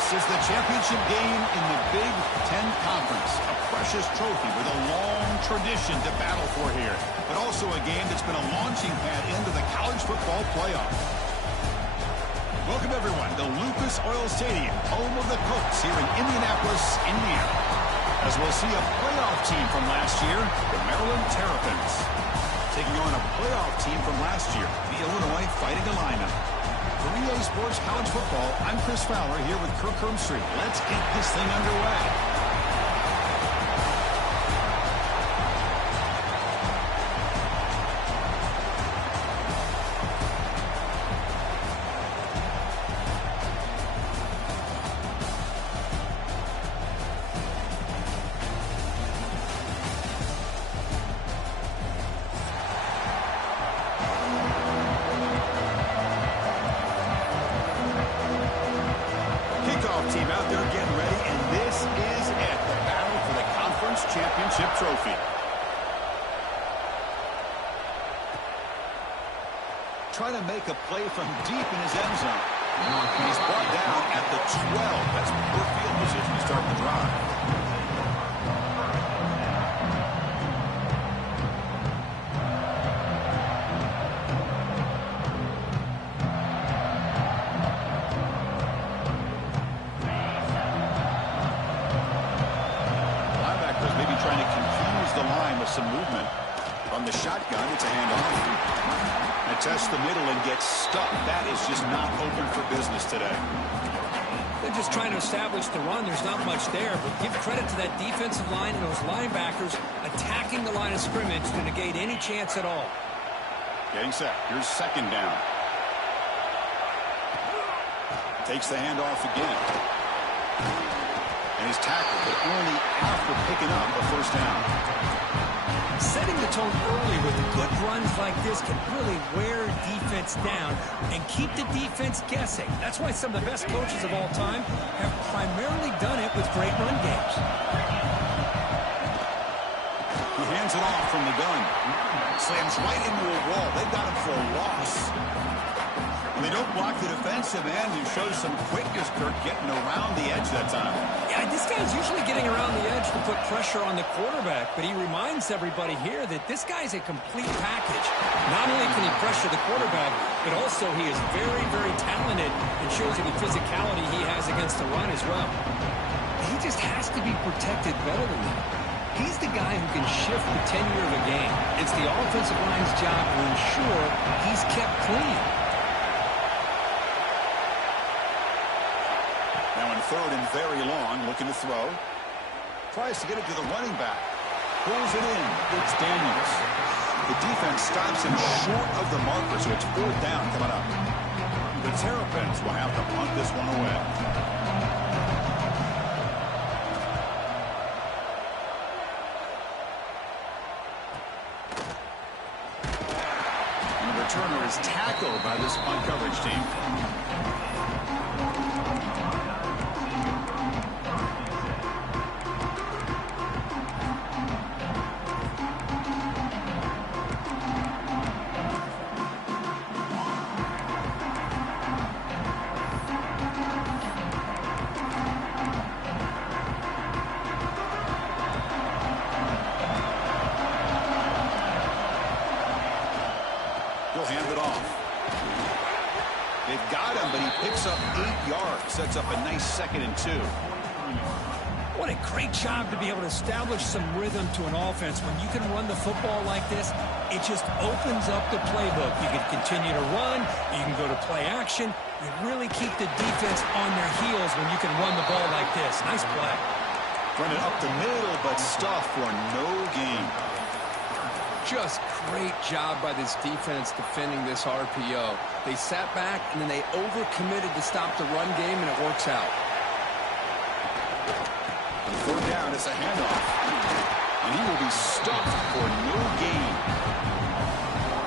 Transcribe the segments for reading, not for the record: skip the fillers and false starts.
This is the championship game in the Big Ten Conference. A precious trophy with a long tradition to battle for here. But also a game that's been a launching pad into the college football playoff. Welcome, everyone, to Lucas Oil Stadium, home of the Colts here in Indianapolis, Indiana. As we'll see a playoff team from last year, the Maryland Terrapins. Taking on a playoff team from last year, the Illinois Fighting Illini. For Relay Sports College Football, I'm Chris Fowler here with Kirk Hermstreet. Let's get this thing underway. Team out there getting ready, and this is it, the battle for the conference championship trophy. Trying to make a play from deep in his end zone. He's brought down at the 12. That's poor field position to start the drive. Some movement from the shotgun. It's a handoff. They test the middle and get stuck. That is just not open for business today. They're just trying to establish the run. There's not much there, but give credit to that defensive line and those linebackers attacking the line of scrimmage to negate any chance at all. Getting set. Here's second down. Takes the handoff again. And he's tackled, but only after picking up a first down. Setting the tone early with good runs like this can really wear defense down and keep the defense guessing. That's why some of the best coaches of all time have primarily done it with great run games. He hands it off from the gun. Slams right into a wall. They've got him for a loss. And they don't block the defensive end, who shows some quickness, Kirk, getting around the edge that time. Yeah, this guy's usually getting around the edge to put pressure on the quarterback, but he reminds everybody here that this guy's a complete package. Not only can he pressure the quarterback, but also he is very, very talented and shows you the physicality he has against the run as well. He just has to be protected better than that. He's the guy who can shift the tenure of a game. It's the offensive line's job to ensure he's kept clean. Now in third and very long, looking to throw. Tries to get it to the running back. Pulls it in. It's Daniels. The defense stops him short of the marker, so it's fourth down coming up. The Terrapins will have to punt this one away. And the returner is tackled by this punt coverage team. He'll hand it off. They've got him, but he picks up 8 yards. Sets up a nice 2nd and 2. What a great job to be able to establish some rhythm to an offense. When you can run the football like this, it just opens up the playbook. You can continue to run. You can go to play action. You really keep the defense on their heels when you can run the ball like this. Nice play. Run it up the middle, but stuff for no gain. Just great job by this defense defending this RPO. They sat back, and then they overcommitted to stop the run game, and it works out. Fourth down, it's a handoff. And he will be stuffed for no gain.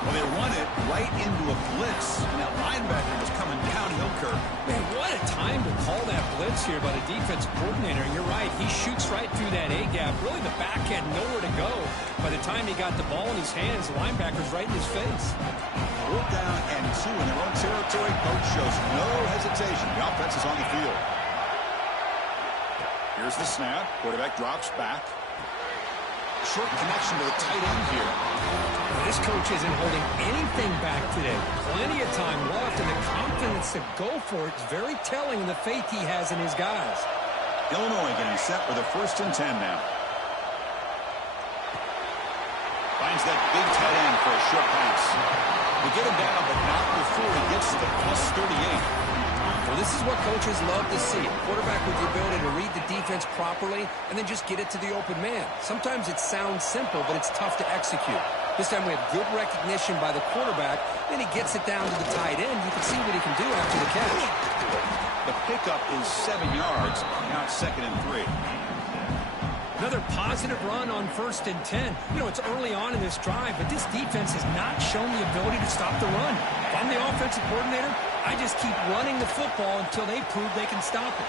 Well, they run it right into a blitz, and that linebacker was coming downhill, Kirk. Man, what a time to call that blitz here by the defense coordinator. You're right, he shoots right through that A-gap. Really, the back had nowhere to go. By the time he got the ball in his hands, the linebacker's right in his face. 4th down and 2 in their own territory. Coach shows no hesitation. The offense is on the field. Here's the snap. Quarterback drops back. Short connection to the tight end here. This coach isn't holding anything back today. Plenty of time left, and the confidence to go for it is very telling in the faith he has in his guys. Illinois getting set with a 1st and 10 now. Finds that big tight end for a short pass. They get him down, but not before he gets to the plus 38. Well, this is what coaches love to see. A quarterback with the ability to read the defense properly and then just get it to the open man. Sometimes it sounds simple, but it's tough to execute. This time we have good recognition by the quarterback. Then he gets it down to the tight end. You can see what he can do after the catch. The pickup is 7 yards. Now it's 2nd and 3. Another positive run on 1st and 10. You know, it's early on in this drive, but this defense has not shown the ability to stop the run. If I'm the offensive coordinator, I just keep running the football until they prove they can stop it.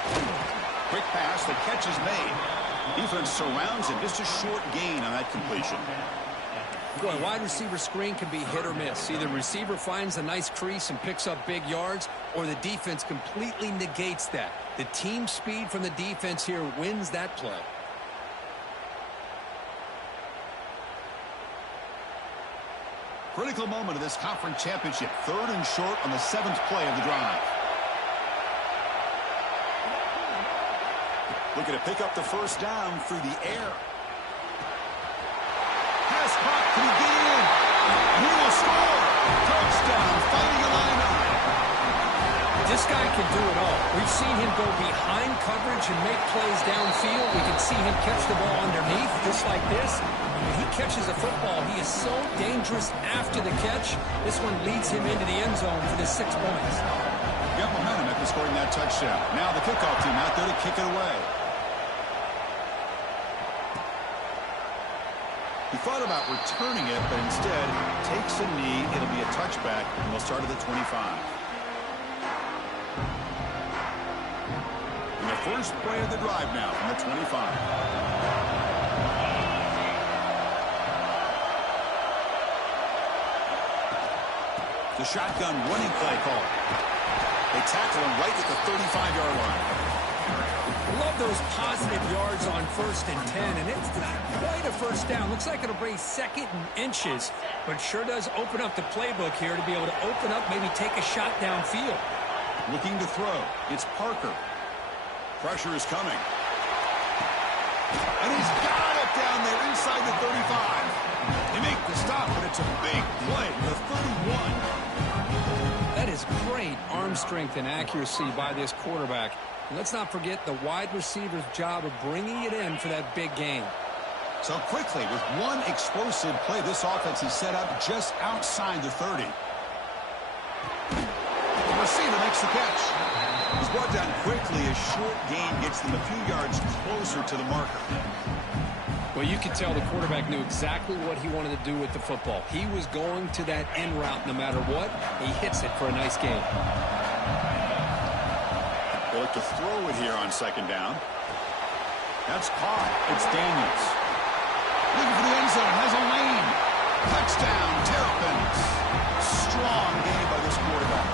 Quick pass, the catch is made. Defense surrounds him, just a short gain on that completion. Boy, a wide receiver screen can be hit or miss. Either receiver finds a nice crease and picks up big yards, or the defense completely negates that. The team speed from the defense here wins that play. Critical moment of this conference championship. 3rd and short on the 7th play of the drive. Looking to pick up the 1st down through the air. Pass caught. Can he get in? And he will score. Touchdown. Fighting Illini. This guy can do it all. We've seen him go behind coverage and make plays downfield. We can see him catch the ball underneath, just like this. When he catches a football, he is so dangerous after the catch. This one leads him into the end zone for the 6 points. Got momentum after scoring that touchdown. Now the kickoff team out there to kick it away. He thought about returning it, but instead takes a knee. It'll be a touchback, and we'll start at the 25. And the first play of the drive now from the 25. The shotgun running play call. They tackle him right at the 35-yard line. Love those positive yards on 1st and 10, and it's not quite a 1st down. Looks like it'll bring 2nd and inches, but sure does open up the playbook here to be able to open up, maybe take a shot downfield. Looking to throw. It's Parker. Pressure is coming. And he's got it down there inside the 35. They make the stop, but it's a big play. The 31. That is great arm strength and accuracy by this quarterback. And let's not forget the wide receiver's job of bringing it in for that big gain. So quickly, with one explosive play, this offense is set up just outside the 30. The receiver makes the catch. He's brought down quickly. A short gain gets them a few yards closer to the marker. Well, you could tell the quarterback knew exactly what he wanted to do with the football. He was going to that end route no matter what. He hits it for a nice gain. They look to throw it here on 2nd down. That's caught. It's Daniels. Looking for the end zone. Has a lane. Touchdown, Terrapins. Strong game by this quarterback.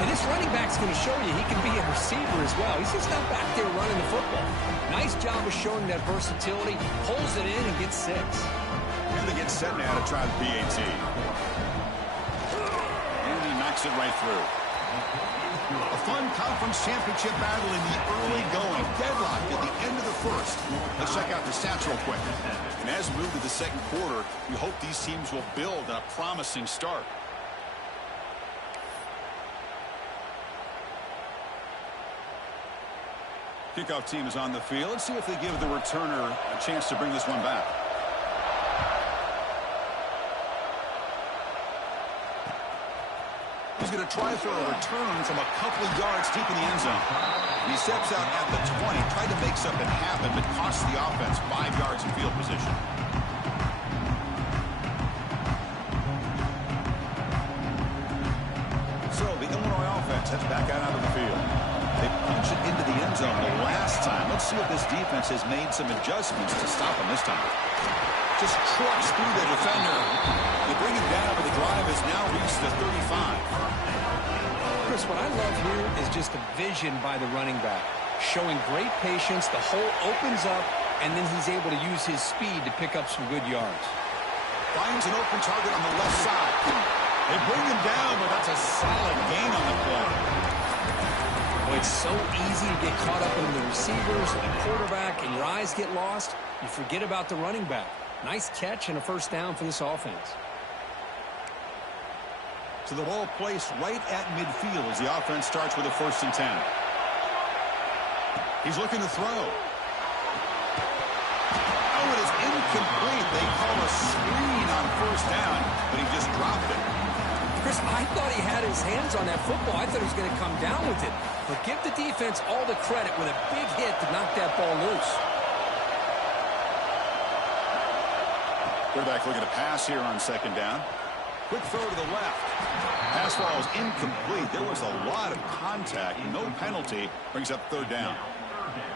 And this running back's going to show you he can be a receiver as well. He's just not back there running the football. Nice job of showing that versatility. Pulls it in and gets 6. And they get set now to try the PAT. And he knocks it right through. A fun conference championship battle in the early going. Deadlock at the end of the 1st. Let's check out the stats real quick. And as we move to the 2nd quarter, we hope these teams will build on a promising start. Kickoff team is on the field. Let's see if they give the returner a chance to bring this one back. He's going to try for a return from a couple of yards deep in the end zone. And he steps out at the 20, tried to make something happen, but costs the offense 5 yards in field position. So the Illinois offense heads back out onto the field. They punch it into the end zone the last time. Let's see if this defense has made some adjustments to stop him this time. Just trucks through the defender. They bring him down, but the drive has now reached the 35. Chris, what I love here is just the vision by the running back. showing great patience. The hole opens up, and then he's able to use his speed to pick up some good yards. Finds an open target on the left side. They bring him down, but that's a solid gain on the play. Well, it's so easy to get caught up in the receivers and the quarterback, and your eyes get lost. You forget about the running back. Nice catch and a first down for this offense. So the ball placed right at midfield as the offense starts with a 1st and 10. He's looking to throw. Oh, it is incomplete. They call a screen on 1st down, but he just dropped it. Chris, I thought he had his hands on that football. I thought he was going to come down with it. But give the defense all the credit with a big hit to knock that ball loose. Quarterback looking to pass here on 2nd down. Quick throw to the left. Pass ball is incomplete. There was a lot of contact. No penalty. Brings up 3rd down.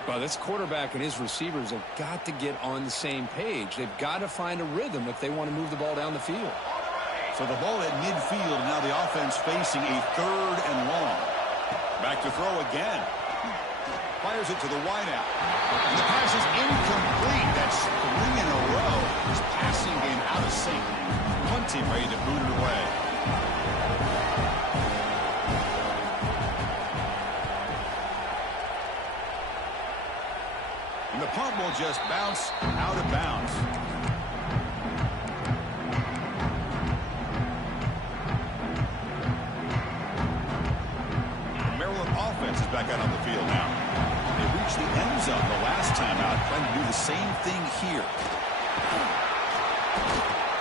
Well, this quarterback and his receivers have got to get on the same page. They've got to find a rhythm if they want to move the ball down the field. So the ball at midfield, and now the offense facing a 3rd and long. Back to throw again. Fires it to the wideout. And the pass is incomplete. That's 3 in a row. His passing game out of sync. Manti ready to boot it away. And the punt will just bounce out of bounds. Offense is back out on the field now. They reached the end zone the last time out, trying to do the same thing here.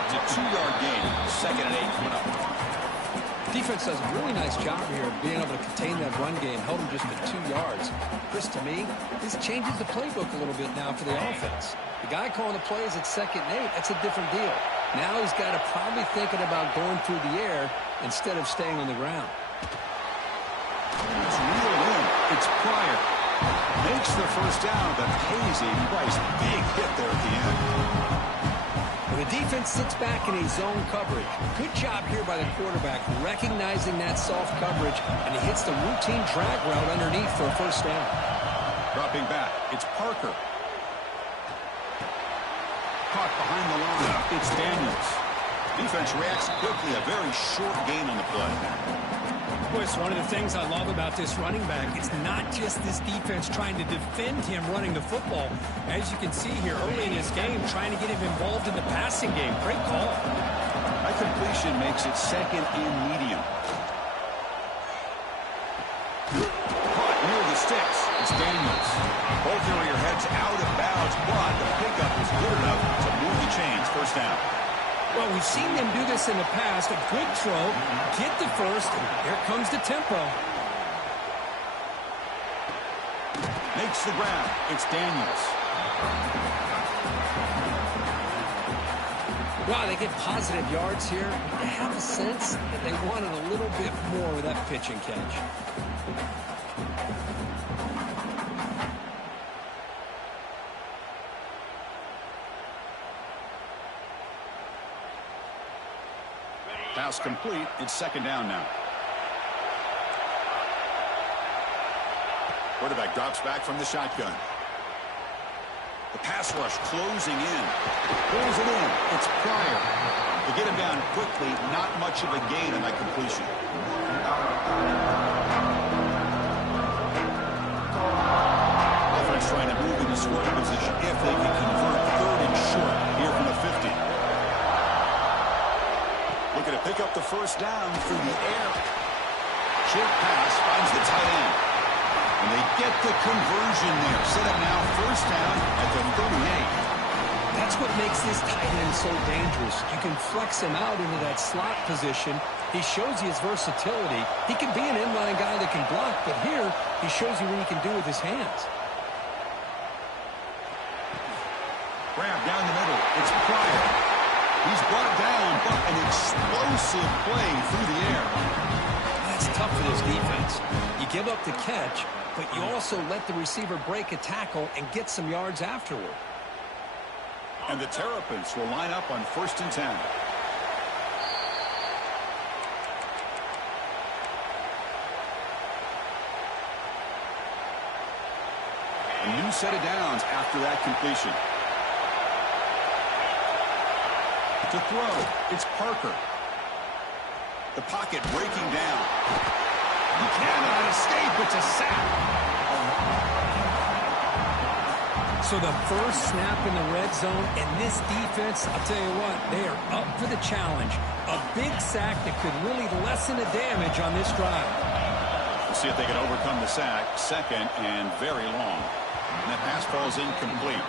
It's a 2-yard gain. 2nd and 8 coming up. Defense does a really nice job here of being able to contain that run game, held him just at 2 yards. Chris, to me, this changes the playbook a little bit now for the offense. The guy calling the plays at 2nd and 8, that's a different deal. Now he's got to probably thinking about going through the air instead of staying on the ground. It's reeled in. It's Pryor. Makes the 1st down, but pays a price. Big hit there at the end. Well, the defense sits back in a zone coverage. Good job here by the quarterback, recognizing that soft coverage, and he hits the routine drag route underneath for a 1st down. Dropping back, it's Parker. Caught behind the line. It's Daniels. Defense reacts quickly. A very short gain on the play. It's one of the things I love about this running back. It's not just this defense trying to defend him running the football. As you can see here early in this game, trying to get him involved in the passing game. Great call. That completion makes it 2nd and medium. Caught near the sticks. It's Daniels. Ball carrier heads out of bounds, but the pickup is good enough to move the chains. 1st down. Well, we've seen them do this in the past. A good throw, get the 1st, and here comes the tempo. Makes the grab. It's Daniels. Wow, they get positive yards here. You have a sense that they wanted a little bit more with that pitch and catch. Pass complete. It's 2nd down now. Quarterback drops back from the shotgun. The pass rush closing in. Pulls it in. It's Pryor. They get him down quickly. Not much of a gain on that completion. Offense trying to move into scoring position if they can convert 3rd and short here from the 50. Looking to pick up the 1st down through the air. Short pass finds the tight end. And they get the conversion there. Set up now 1st down at the 38. That's what makes this tight end so dangerous. You can flex him out into that slot position. He shows you his versatility. He can be an inline guy that can block, but here he shows you what he can do with his hands. Grab down the middle. It's Pryor. He's brought down, but an explosive play through the air. That's tough for this defense. You give up the catch, but you also let the receiver break a tackle and get some yards afterward. And the Terrapins will line up on 1st and 10. A new set of downs after that completion. To throw, it's Parker. The pocket breaking down. He cannot escape. It's a sack. So the first snap in the red zone, and this defense, I'll tell you what, they are up for the challenge. A big sack that could really lessen the damage on this drive. We'll see if they can overcome the sack. Second and very long. And that pass falls incomplete.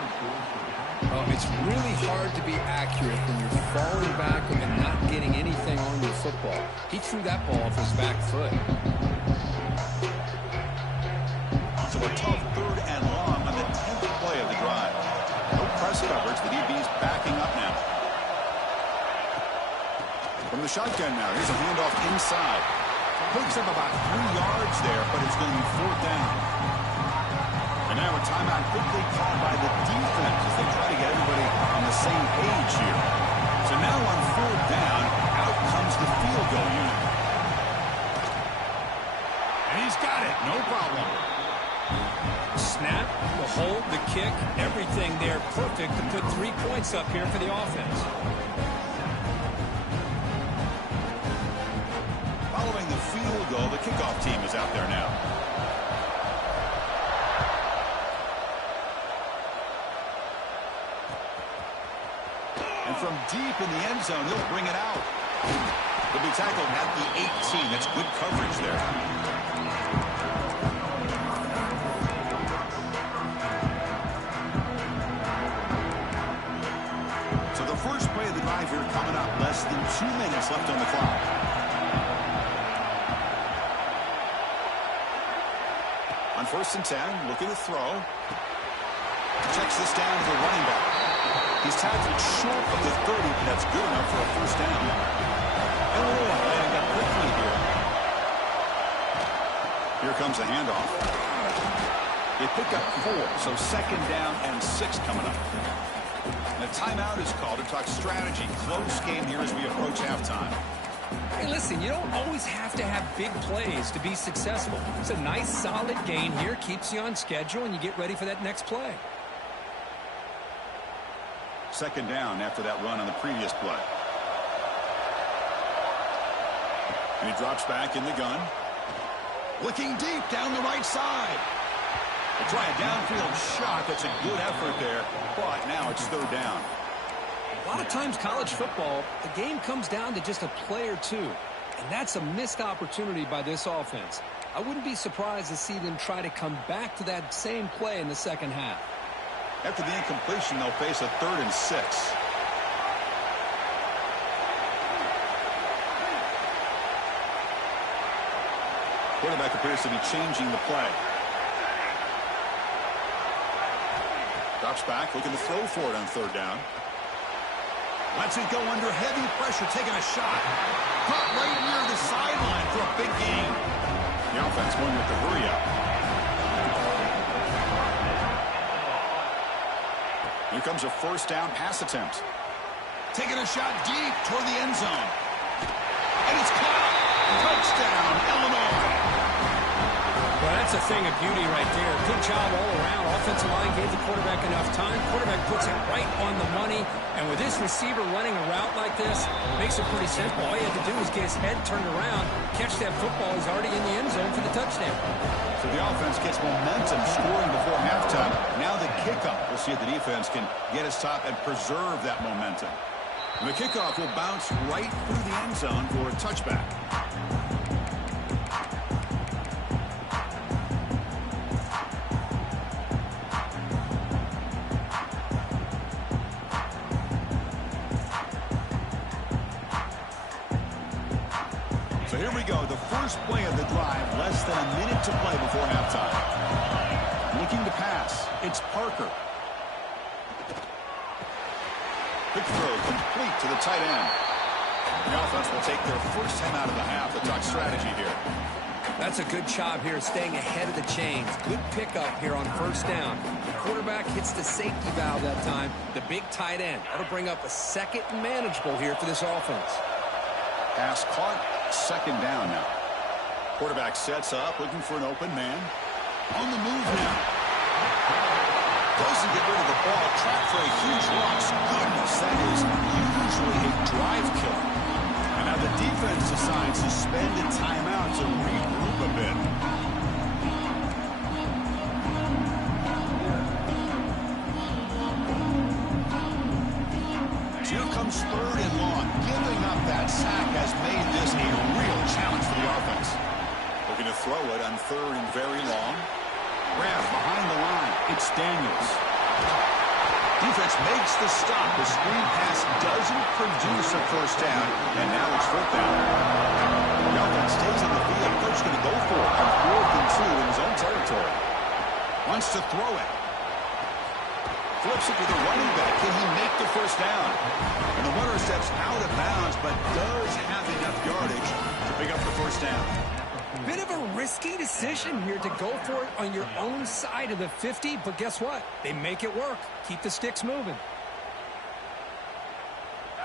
It's really hard to be accurate when you're falling back and not getting anything on your football. He threw that ball off his back foot. So a tough third and long on the 10th play of the drive. No press coverage. The DB's backing up now. From the shotgun now, here's a handoff inside. Picks up about 3 yards there, but it's going to be 4th down. And now a timeout quickly called by the defense as they try to get everybody on the same page here. So now on 4th down, out comes the field goal unit. And he's got it, no problem. Snap, the hold, the kick, everything there perfect to put 3 points up here for the offense. Following the field goal, the kickoff team is out there now. And from deep in the end zone, he'll bring it out. He'll be tackled at the 18. That's good coverage there. So the first play of the drive here coming up. Less than 2 minutes left on the clock. On 1st and 10, looking to throw. Checks this down to the running back. He's tackled short of the 30, but that's good enough for a 1st down. Oh, landing up quickly here. Here comes the handoff. They pick up 4, so 2nd down and 6 coming up. And a timeout is called to talk strategy. Close game here as we approach halftime. Hey, listen, you don't always have to have big plays to be successful. It's a nice, solid gain here. Keeps you on schedule, and you get ready for that next play. 2nd down after that run on the previous play. And he drops back in the gun. Looking deep down the right side. They try a downfield shot. That's a good effort there. But now it's 3rd down. A lot of times college football, the game comes down to just a play or two. And that's a missed opportunity by this offense. I wouldn't be surprised to see them try to come back to that same play in the second half. After the incompletion, they'll face a 3rd and 6. Quarterback appears to be changing the play. Drops back, looking to throw for it on 3rd down. Lets it go under heavy pressure, taking a shot. Caught right near the sideline for a big gain. The offense going with the hurry up. Here comes a 1st down pass attempt. Taking a shot deep toward the end zone. And it's caught. Touchdown, Illinois. Well, that's a thing of beauty right there. Good job all around. Offensive line gave the quarterback enough time. Quarterback puts it right on the money. And with this receiver running a route like this, makes it pretty simple. All you have to do is get his head turned around, catch that football. He's already in the end zone for the touchdown. So the offense gets momentum, scoring before halftime. Now the kickoff. We'll see if the defense can get his top and preserve that momentum. And the kickoff will bounce right through the end zone for a touchback. So here we go, the first play of the drive, less than a minute to play before halftime. Looking to pass, it's Parker. Quick throw, complete to the tight end. The offense will take their first time out of the half. Let's talk strategy here. That's a good job here, staying ahead of the chains. Good pickup here on 1st down. The quarterback hits the safety valve that time. The big tight end. That'll bring up a 2nd and manageable here for this offense. Pass caught, 2nd down now. Quarterback sets up, looking for an open man. On the move now. Doesn't get rid of the ball. Trapped for a huge loss. Goodness, that is usually a drive killer. And now the defense decides to spend a timeout to regroup a bit. Here comes 3rd and long. Giving up that sack has made this a real challenge for the offense. Looking to throw it on 3rd and very long. Grab behind the line. It's Daniels. Defense makes the stop. The screen pass doesn't produce a first down, and now it's 4th down. The offense stays on the field. Coach going to go for it on 4th and 2 in his own territory. Wants to throw it. Flips it to the running back. Can he make the first down? And the runner steps out of bounds, but does have enough yardage to pick up the first down. Bit of a risky decision here to go for it on your own side of the 50, but guess what? They make it work. Keep the sticks moving.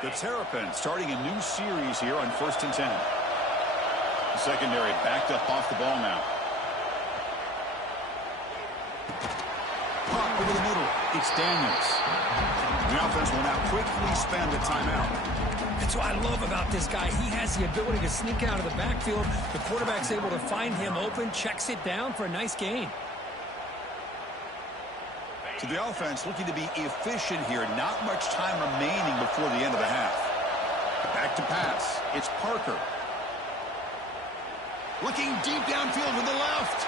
The Terrapins starting a new series here on 1st and 10. The secondary backed up off the ball now. Caught over the middle. It's Daniels. The offense will now quickly spend a timeout. That's what I love about this guy. He has the ability to sneak out of the backfield. The quarterback's able to find him open, checks it down for a nice gain. So the offense looking to be efficient here. Not much time remaining before the end of the half. Back to pass. It's Parker. Looking deep downfield with the left.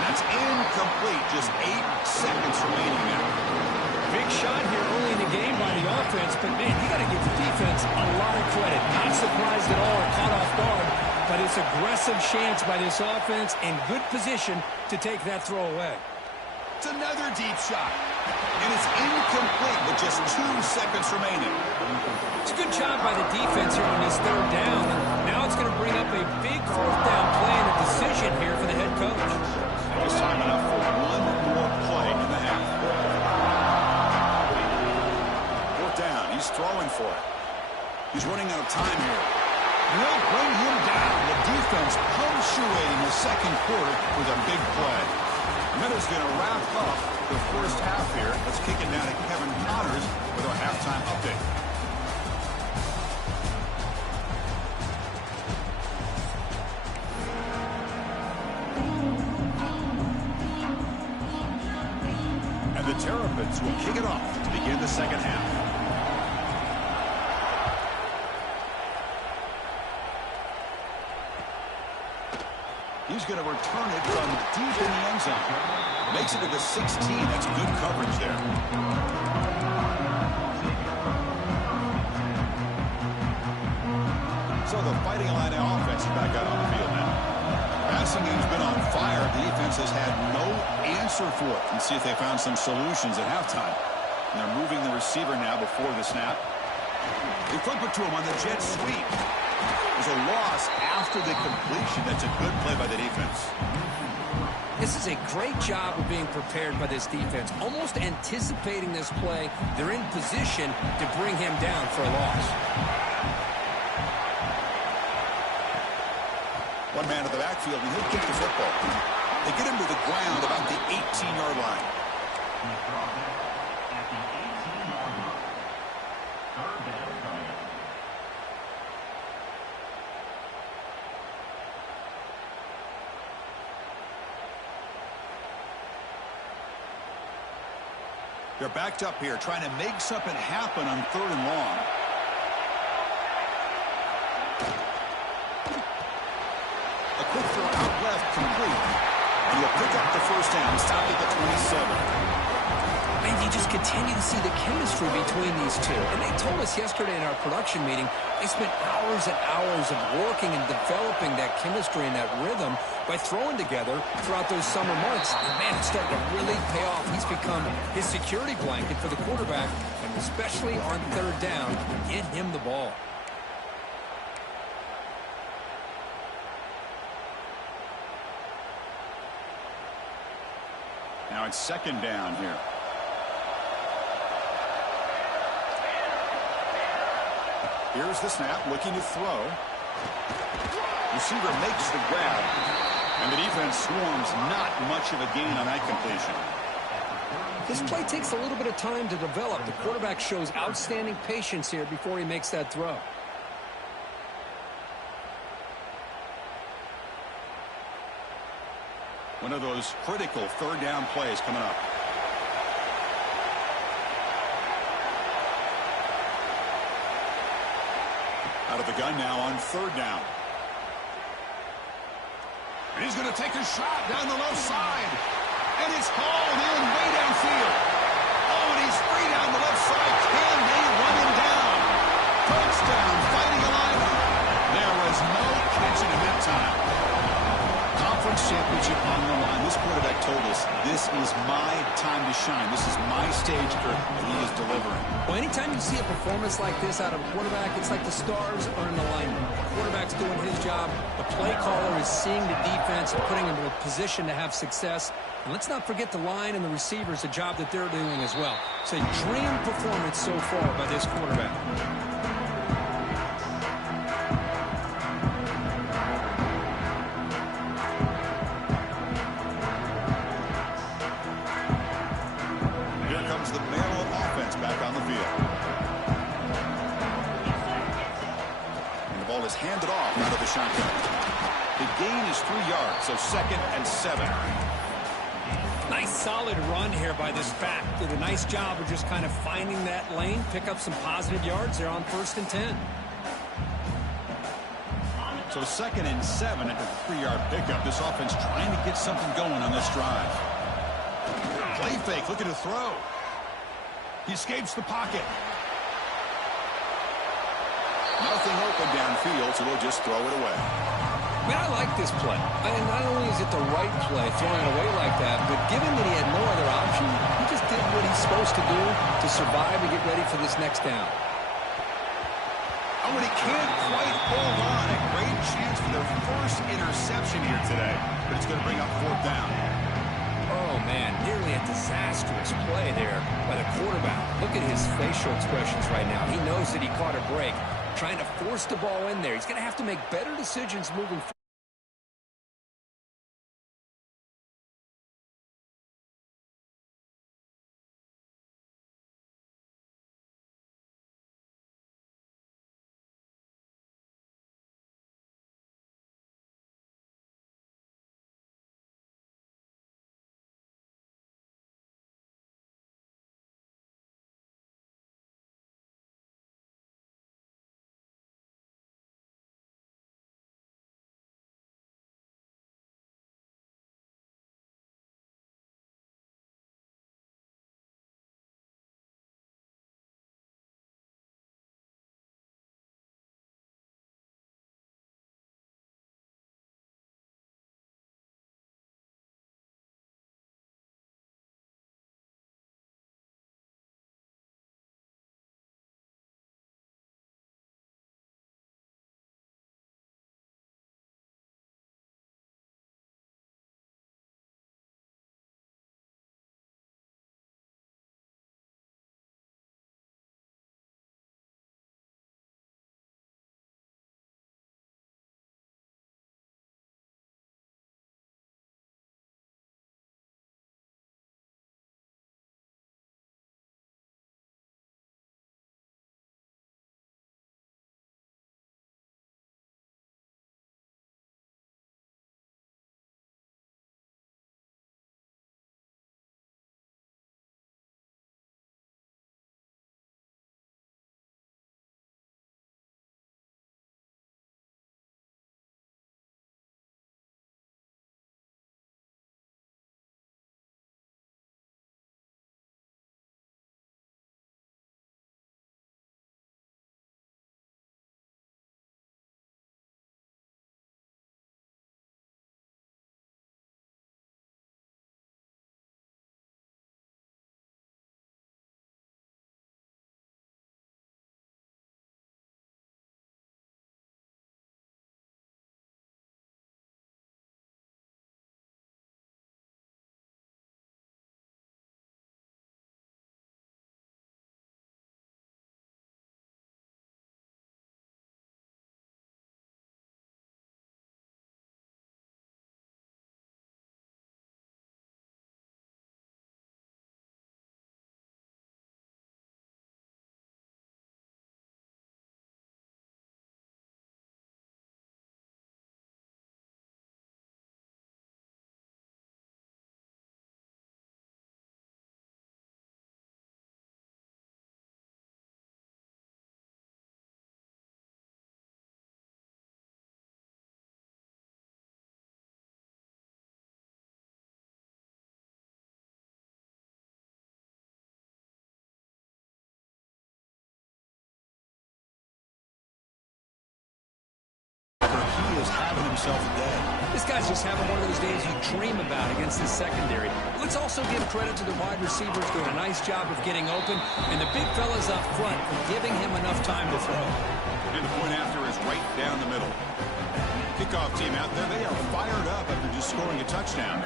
That's incomplete. Just 8 seconds remaining now. Big shot here early in the game by the offense, but man, you got to give the defense a lot of credit. Not surprised at all or caught off guard, but it's aggressive chance by this offense in good position to take that throw away. It's another deep shot, and it's incomplete with just 2 seconds remaining. It's a good job by the defense here on this 3rd down, and now it's going to bring up a big 4th down play and a decision here for the head coach. Just time enough for one more play in the half. Down. He's throwing for it. He's running out of time here. Will bring him down. The defense punctuating the 2nd quarter with a big play. And that is going to wrap up the first half here. Let's kick it down to Kevin Connors with our halftime update. And the Terrapins will kick it off to begin the 2nd half. He's going to return it from deep in the end zone. Makes it to the 16. That's good coverage there. So the Fighting Illini offense is back out on the field now. Passing game's been on fire. The defense has had no answer for it. Let's see if they found some solutions at halftime. And they're moving the receiver now before the snap. They flip it to him on the jet sweep. There's a loss after the completion. That's a good play by the defense. This is a great job of being prepared by this defense. Almost anticipating this play. They're in position to bring him down for a loss. One man at the backfield, and he'll kick the football. They get him to the ground about the 18-yard line. They're backed up here, trying to make something happen on 3rd and long. A quick throw out left, complete. And he'll pick up the first down, stop at the 27. And you just continue to see the chemistry between these two. And they told us yesterday in our production meeting, they spent hours and hours of working and developing that chemistry and that rhythm by throwing together throughout those summer months. And man, it's starting to really pay off. He's become his security blanket for the quarterback, and especially on 3rd down, get him the ball. Now it's 2nd down here. Here's the snap, looking to throw. Receiver makes the grab, and the defense swarms not much of a gain on that completion. This play takes a little bit of time to develop. The quarterback shows outstanding patience here before he makes that throw. One of those critical third down plays coming up. Out of the gun now on third down. And he's going to take a shot down the left side. And it's hauled in way downfield. Oh, and he's free down the left side. Can they run him down? Touchdown, fighting Illini. There was no catching him that time. Conference championship on the line. This quarterback told us, this is my time to shine. This is my stage, Kirk, and he is delivering. Well, anytime you see a performance like this out of a quarterback, it's like the stars are in alignment. The quarterback's doing his job. The play caller is seeing the defense and putting him in a position to have success. And let's not forget the line and the receivers, the job that they're doing as well. It's a dream performance so far by this quarterback. Is handed off out of the shotgun. The gain is 3 yards, so 2nd and 7. Nice solid run here by this back. Did a nice job of just kind of finding that lane, pick up some positive yards there on 1st and 10. So 2nd and 7 at the 3-yard pickup. This offense trying to get something going on this drive. Play fake, looking to throw. He escapes the pocket. Nothing open downfield, so we'll just throw it away. I mean, I like this play. I mean, not only is it the right play, throwing it away like that, but given that he had no other option, he just did what he's supposed to do to survive and get ready for this next down. Oh, and he can't quite hold on. A great chance for their first interception here today, but it's going to bring up 4th down. Oh, man, nearly a disastrous play there by the quarterback. Look at his facial expressions right now. He knows that he caught a break. Trying to force the ball in there. He's going to have to make better decisions moving forward. is having himself a day. This guy's just having one of those days you dream about against the secondary. Let's also give credit to the wide receivers doing a nice job of getting open, and the big fellas up front for giving him enough time to throw. And the point after is right down the middle. Kickoff team out there, they are fired up after just scoring a touchdown.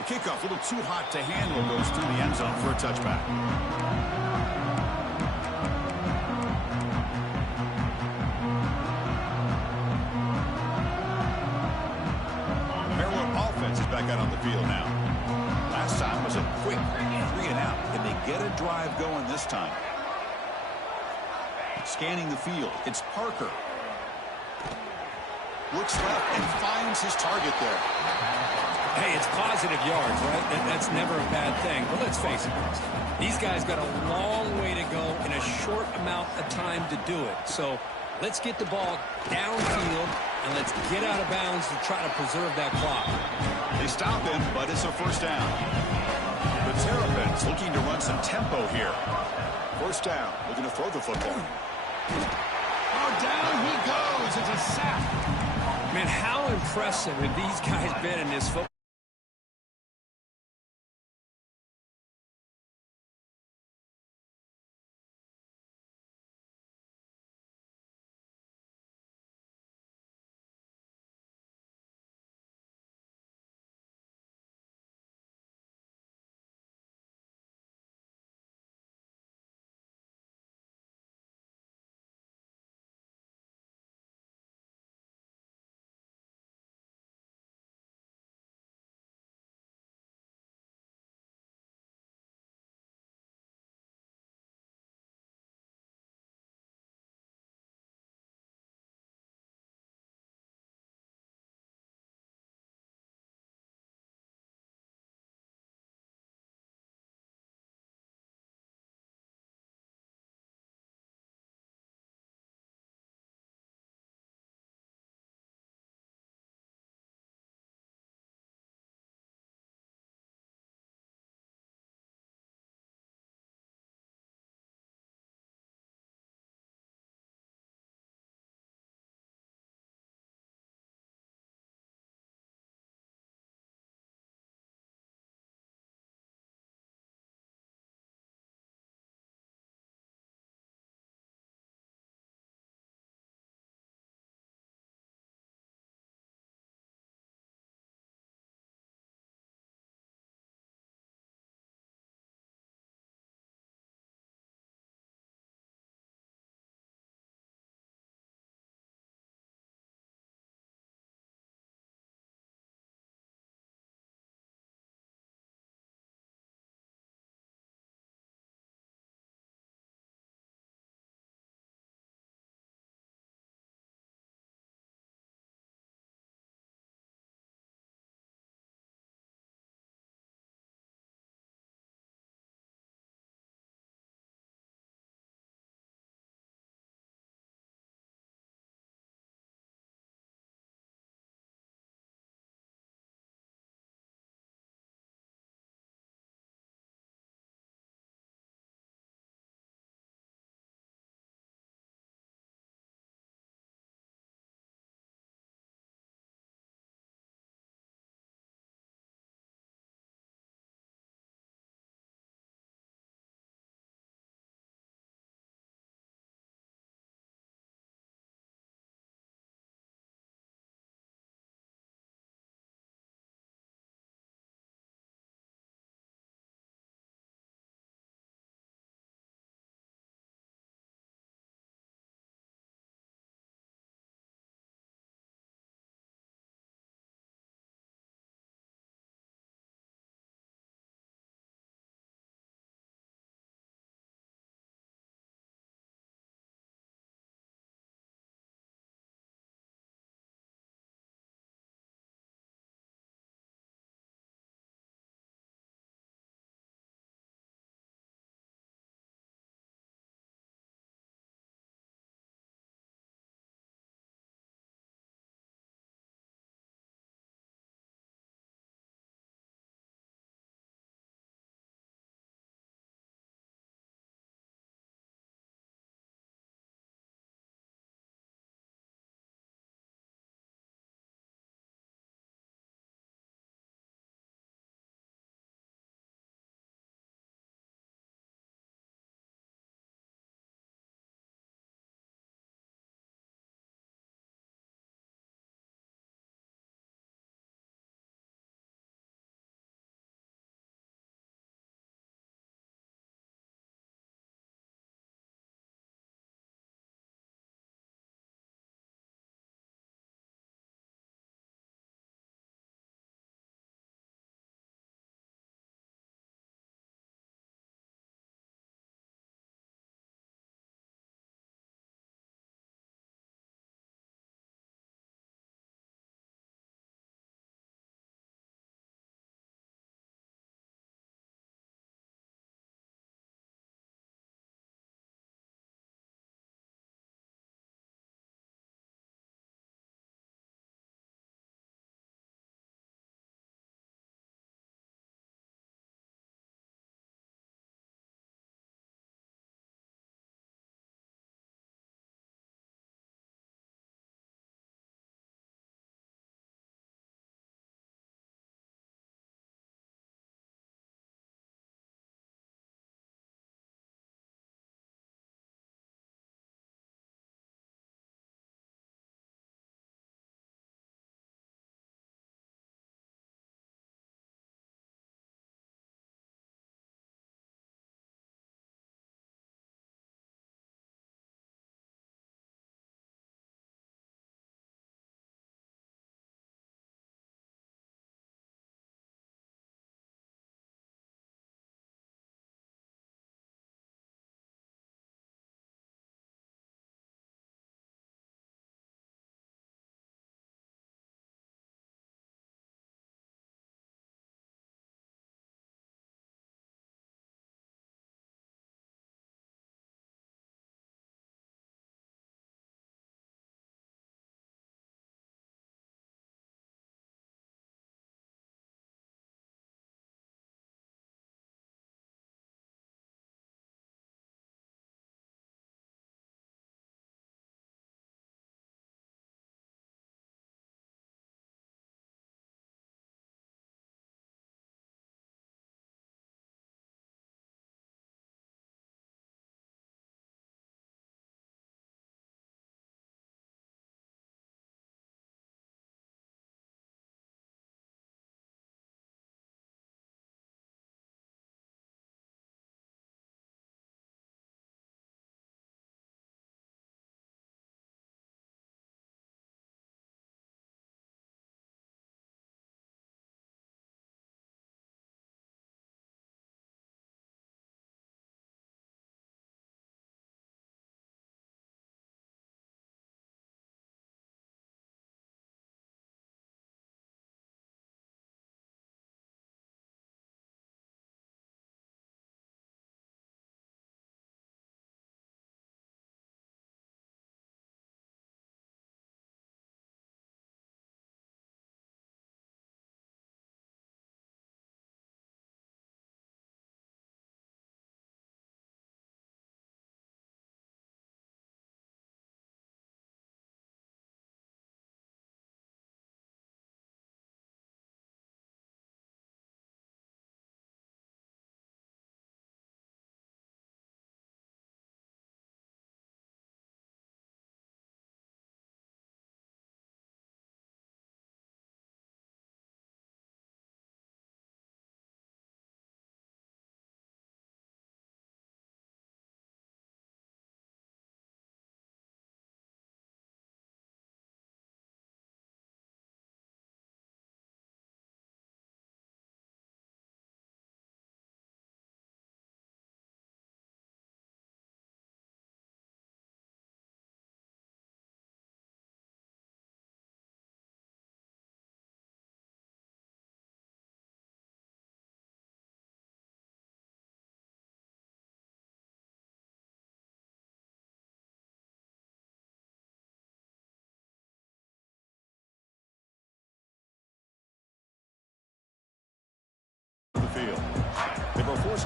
The kickoff, a little too hot to handle, goes through the end zone for a touchback. Maryland offense is back out on the field now. Last time was a quick 3 and out. Can they get a drive going this time? Scanning the field, it's Parker. Looks left and finds his target there. Hey, it's positive yards, right? That's never a bad thing. But let's face it, these guys got a long way to go in a short amount of time to do it. So let's get the ball downfield, and let's get out of bounds to try to preserve that clock. They stop him, but it's a first down. The Terrapins looking to run some tempo here. First down, looking to throw the football. Oh, down he goes. It's a sack. Man, how impressive have these guys been in this football?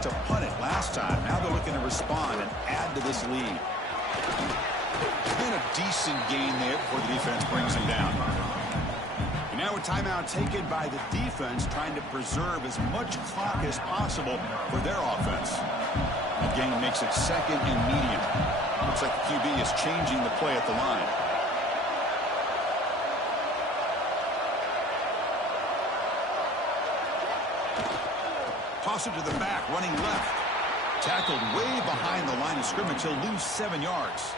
to punt it last time. Now they're looking to respond and add to this lead. And a decent gain there before the defense brings him down. And now a timeout taken by the defense, trying to preserve as much clock as possible for their offense. The game makes it second and medium. Looks like the QB is changing the play at the line. Toss it to the back, running left. Tackled way behind the line of scrimmage. He'll lose 7 yards.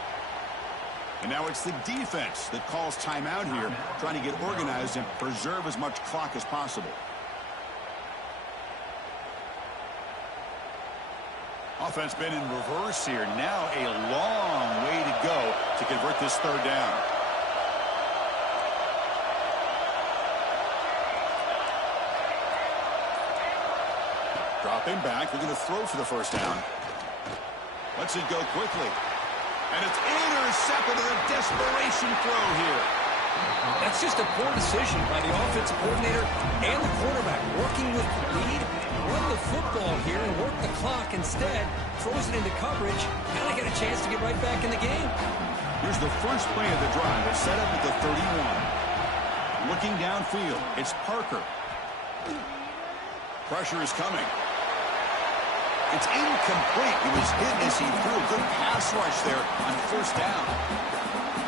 And now it's the defense that calls timeout here, trying to get organized and preserve as much clock as possible. Offense been in reverse here. Now a long way to go to convert this third down. Dropping back, looking to throw for the first down. Lets it go quickly. And it's intercepted in a desperation throw here. That's just a poor decision by the offensive coordinator and the quarterback. Working with the lead, run the football here and work the clock. Instead, throws it into coverage. Now they get a chance to get right back in the game. Here's the first play of the drive. It's set up at the 31. Looking downfield, it's Parker. Pressure is coming. It's incomplete. He was hit as he threw a good pass rush there on first down.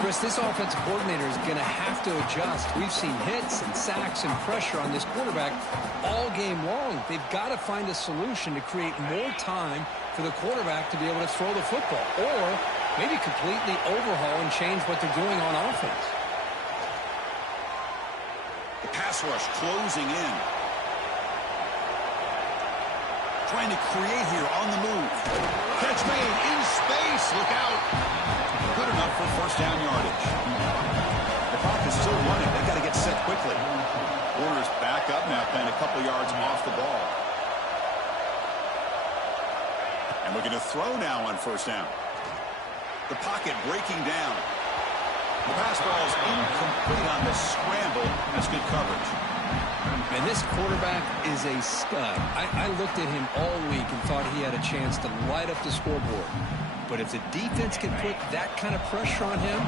Chris, this offensive coordinator is going to have to adjust. We've seen hits and sacks and pressure on this quarterback all game long. They've got to find a solution to create more time for the quarterback to be able to throw the football, or maybe completely overhaul and change what they're doing on offense. The pass rush closing in. Trying to create here on the move. Catch made in space. Look out. Good enough for first down yardage. The clock is still running. They've got to get set quickly. Warner's back up now, playing a couple yards off the ball. And looking to throw now on first down. The pocket breaking down. The pass ball is incomplete on the scramble. That's good coverage. And this quarterback is a stud. I looked at him all week and thought he had a chance to light up the scoreboard. But if the defense can put that kind of pressure on him,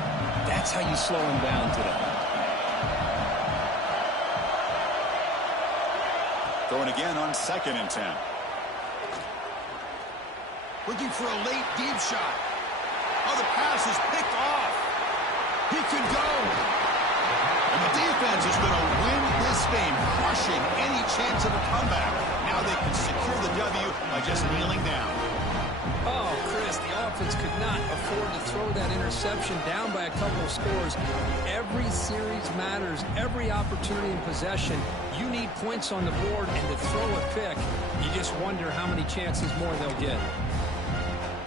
that's how you slow him down today. Throwing again on 2nd and 10. Looking for a late deep shot. Oh, the pass is picked off. He could go. And the defense is going to win this game, crushing any chance of a comeback. Now they can secure the W by just kneeling down. Oh, Chris, the offense could not afford to throw that interception down by a couple of scores. Every series matters. Every opportunity in possession. You need points on the board, and to throw a pick, you just wonder how many chances more they'll get.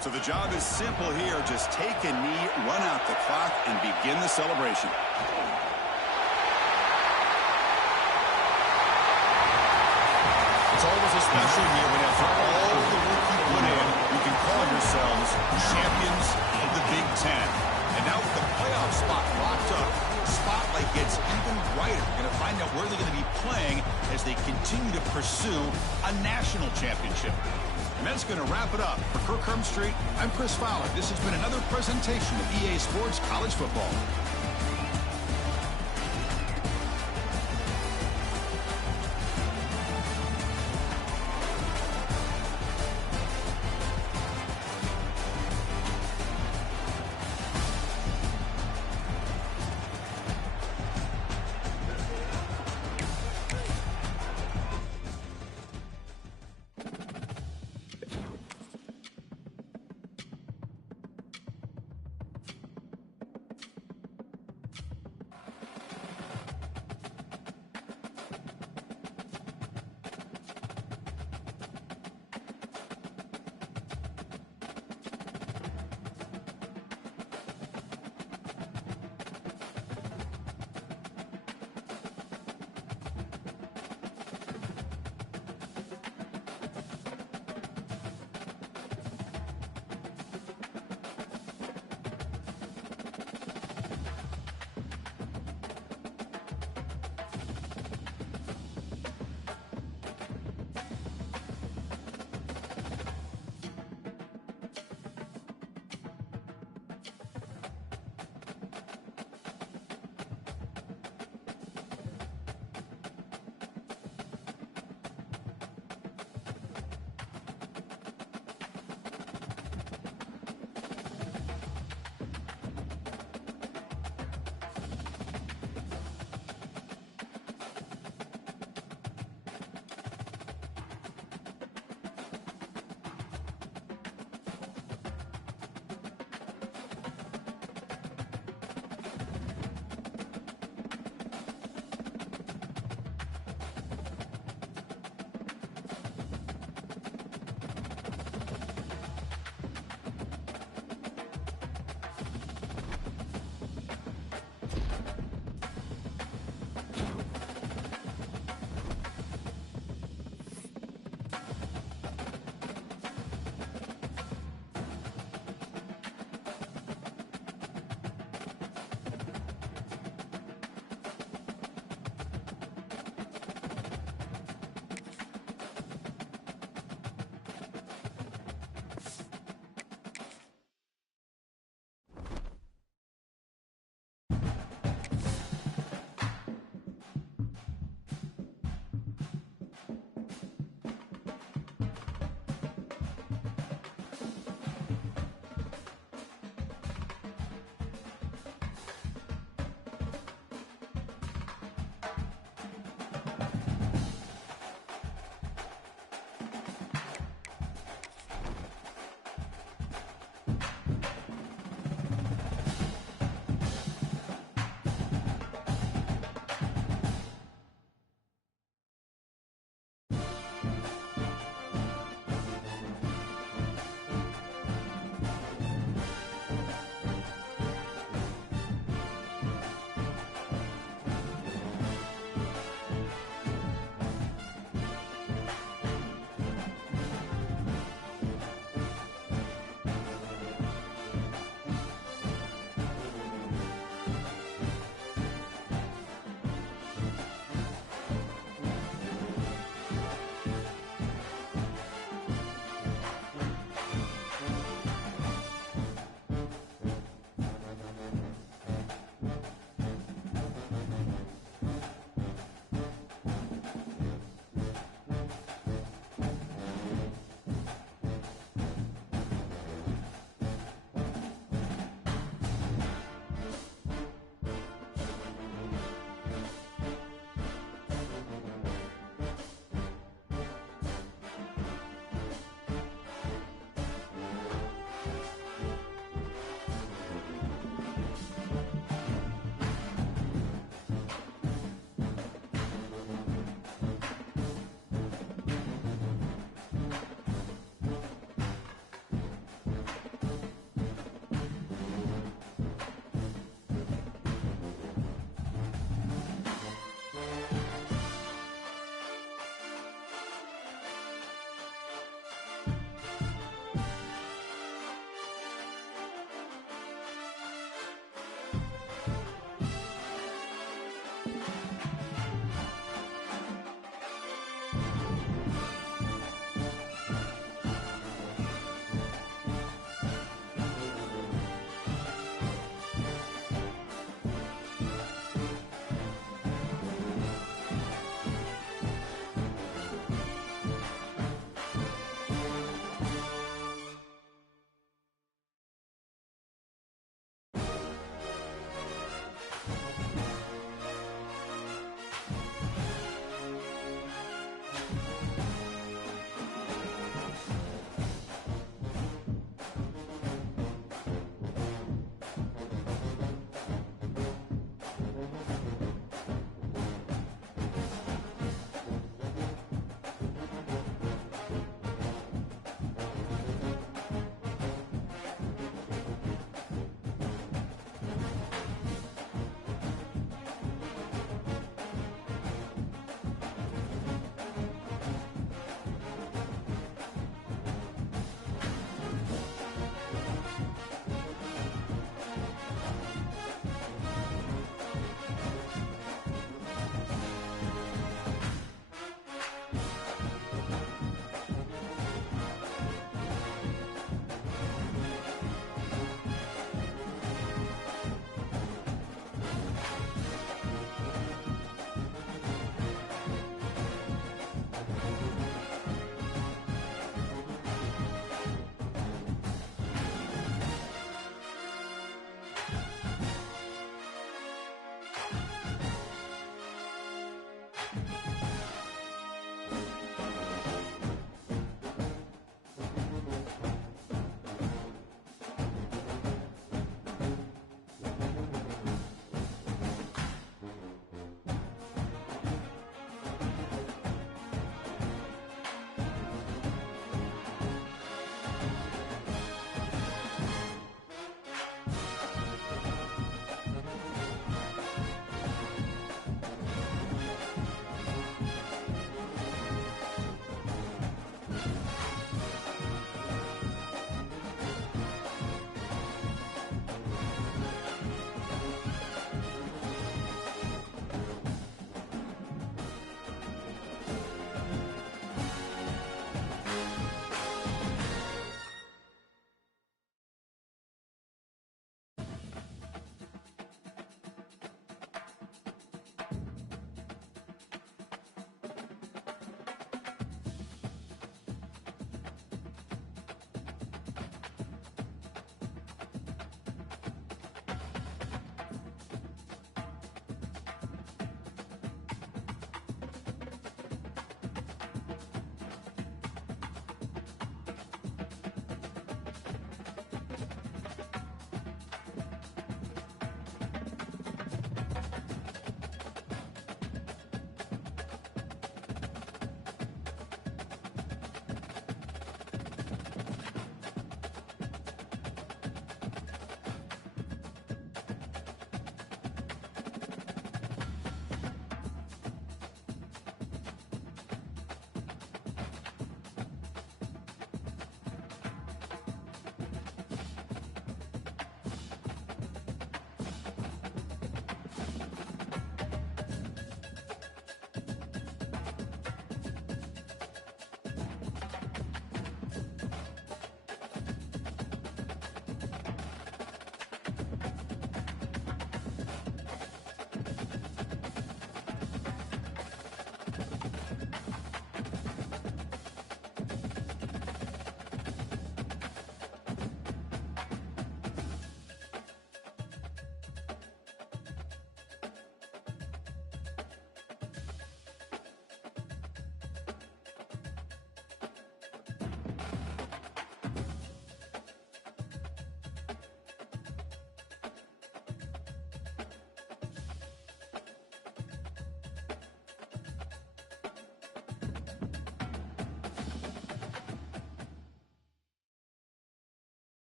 So the job is simple here. Just take a knee, run out the clock, and begin the celebration. It's always a special year when after all the work you put in, you can call yourselves champions of the Big Ten. And now with the playoff spot locked up, the spotlight gets even brighter. We're going to find out where they're going to be playing as they continue to pursue a national championship. And that's going to wrap it up. For Kirk Street, I'm Chris Fowler. This has been another presentation of EA Sports College Football.